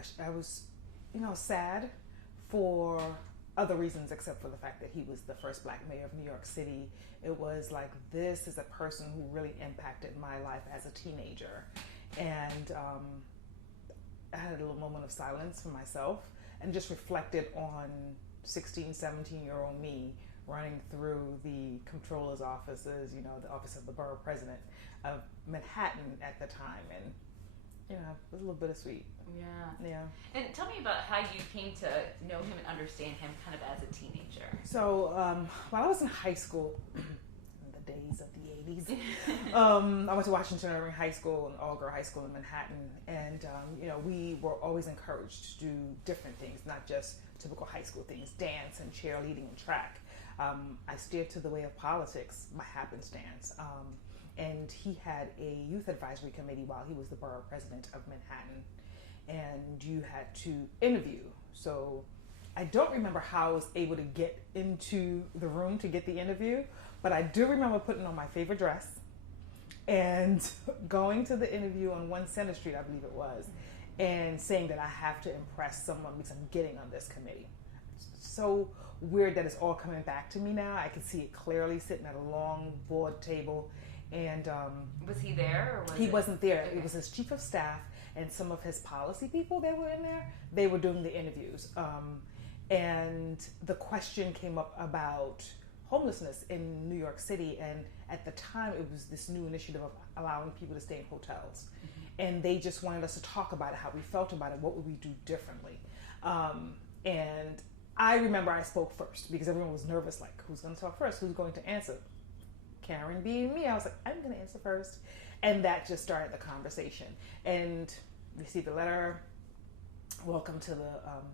gosh, I was, sad for other reasons except for the fact that he was the first black mayor of New York City. It was like, this is a person who really impacted my life as a teenager. And I had a little moment of silence for myself and just reflected on 16, 17-year-old me running through the comptroller's offices, the office of the borough president of Manhattan at the time. And, it was a little bittersweet. Yeah. Yeah. And tell me about how you came to know him and understand him kind of as a teenager. So while I was in high school, in the days of the 80s, I went to Washington Irving High School, an all-girl high school in Manhattan. And, we were always encouraged to do different things, not just typical high school things, dance and cheerleading and track. I steered to the way of politics by happenstance. And he had a youth advisory committee while he was the borough president of Manhattan. And you had to interview. So I don't remember how I was able to get into the room to get the interview, but I do remember putting on my favorite dress and going to the interview on 1 Center Street, I believe it was, and saying that I have to impress someone because I'm getting on this committee. So weird that it's all coming back to me now. I can see it clearly sitting at a long board table. And was he there? Or he wasn't there. Okay. It was his chief of staff and some of his policy people that were in there. They were doing the interviews. And the question came up about homelessness in New York City. And at the time, it was this new initiative of allowing people to stay in hotels. Mm-hmm. And they just wanted us to talk about it, how we felt about it, what would we do differently. And I remember I spoke first because everyone was nervous, like, who's going to talk first? Who's going to answer? Karen being me, I was like, I'm going to answer first. And that just started the conversation. And received a letter, welcome to the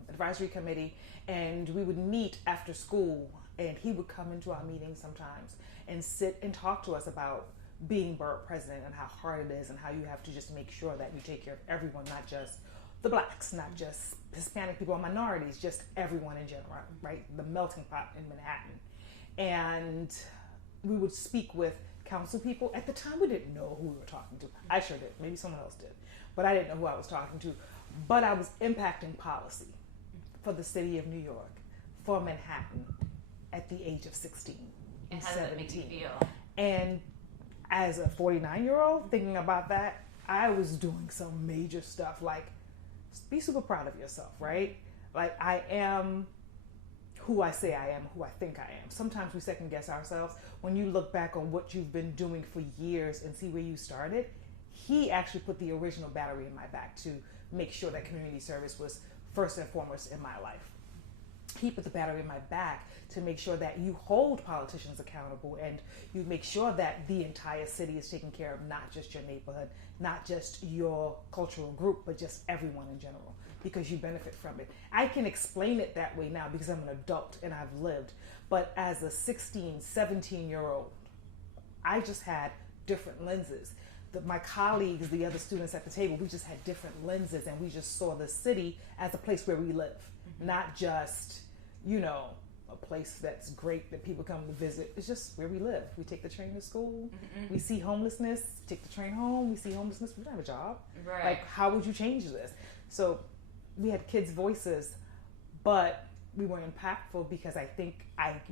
advisory committee. And we would meet after school, and he would come into our meetings sometimes and sit and talk to us about being borough president and how hard it is and how you have to just make sure that you take care of everyone, not just the blacks, not just Hispanic people or minorities, just everyone in general, right? The melting pot in Manhattan. And we would speak with council people. At the time, we didn't know who we were talking to. I sure did. Maybe someone else did. But I didn't know who I was talking to. But I was impacting policy for the city of New York, for Manhattan, at the age of 16 and how 17. Does that make you feel? And as a 49-year-old, thinking about that, I was doing some major stuff, like, be super proud of yourself, right? Like, I am who I say I am, who I think I am. Sometimes we second guess ourselves. When you look back on what you've been doing for years and see where you started, he actually put the original battery in my back to make sure that community service was first and foremost in my life. He put the battery in my back to make sure that you hold politicians accountable and you make sure that the entire city is taken care of, not just your neighborhood, not just your cultural group, but just everyone in general, because you benefit from it. I can explain it that way now because I'm an adult and I've lived, but as a 16, 17-year-old, I just had different lenses. My colleagues, the other students at the table, we just had different lenses, and we just saw the city as a place where we live, not just, a place that's great that people come to visit. It's just where we live. We take the train to school. Mm-hmm. We see homelessness, take the train home. We see homelessness. We don't have a job. Right. Like, how would you change this? So we had kids' voices, but we were impactful because I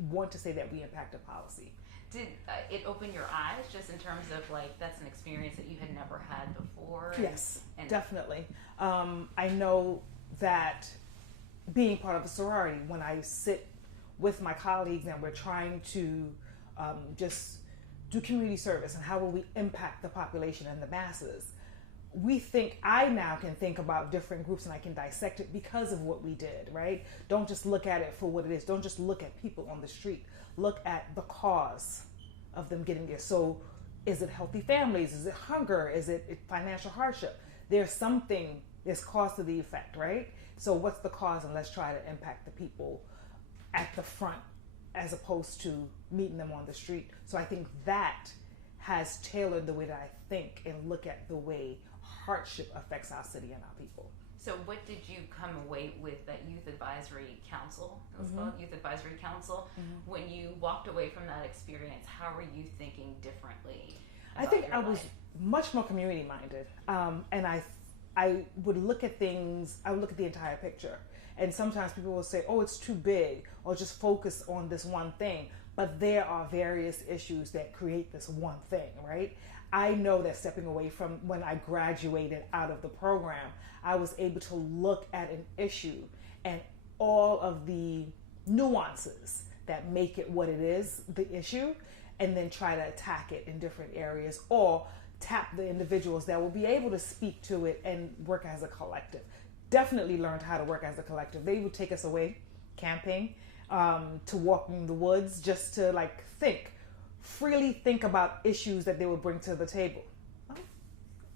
want to say that we impacted policy. Did it open your eyes just in terms of, like, that's an experience that you had never had before? Yes, definitely. I know that being part of a sorority, when I sit with my colleagues and we're trying to just do community service and how will we impact the population and the masses, I now can think about different groups and I can dissect it because of what we did, right? Don't just look at it for what it is. Don't just look at people on the street. Look at the cause of them getting there. So is it healthy families? Is it hunger? Is it financial hardship? There's cause to the effect, right? So what's the cause? And let's try to impact the people at the front as opposed to meeting them on the street. So I think that has tailored the way that I think and look at the way hardship affects our city and our people. So what did you come away with that Youth Advisory Council, let's Mm-hmm. call it Youth Advisory Council, Mm-hmm. when you walked away from that experience, how were you thinking differently? I think I was much more community minded. And I I would look at things, I would look at the entire picture. And sometimes people will say, oh, it's too big, or just focus on this one thing. But there are various issues that create this one thing, right? I know that stepping away from when I graduated out of the program, I was able to look at an issue and all of the nuances that make it what it is, the issue, and then try to attack it in different areas, or tap the individuals that will be able to speak to it and work as a collective. Definitely learned how to work as a collective. They would take us away camping, to walk in the woods, just to like freely think about issues that they would bring to the table.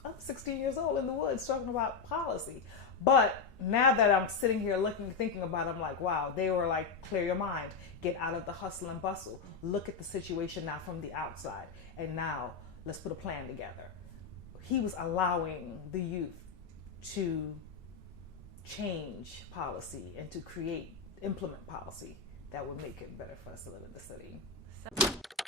I'm 16 years old in the woods talking about policy. But now that I'm sitting here thinking about it, I'm like, wow, they were like, clear your mind, get out of the hustle and bustle, look at the situation now from the outside, and now let's put a plan together. He was allowing the youth to change policy and to implement policy that would make it better for us to live in the city.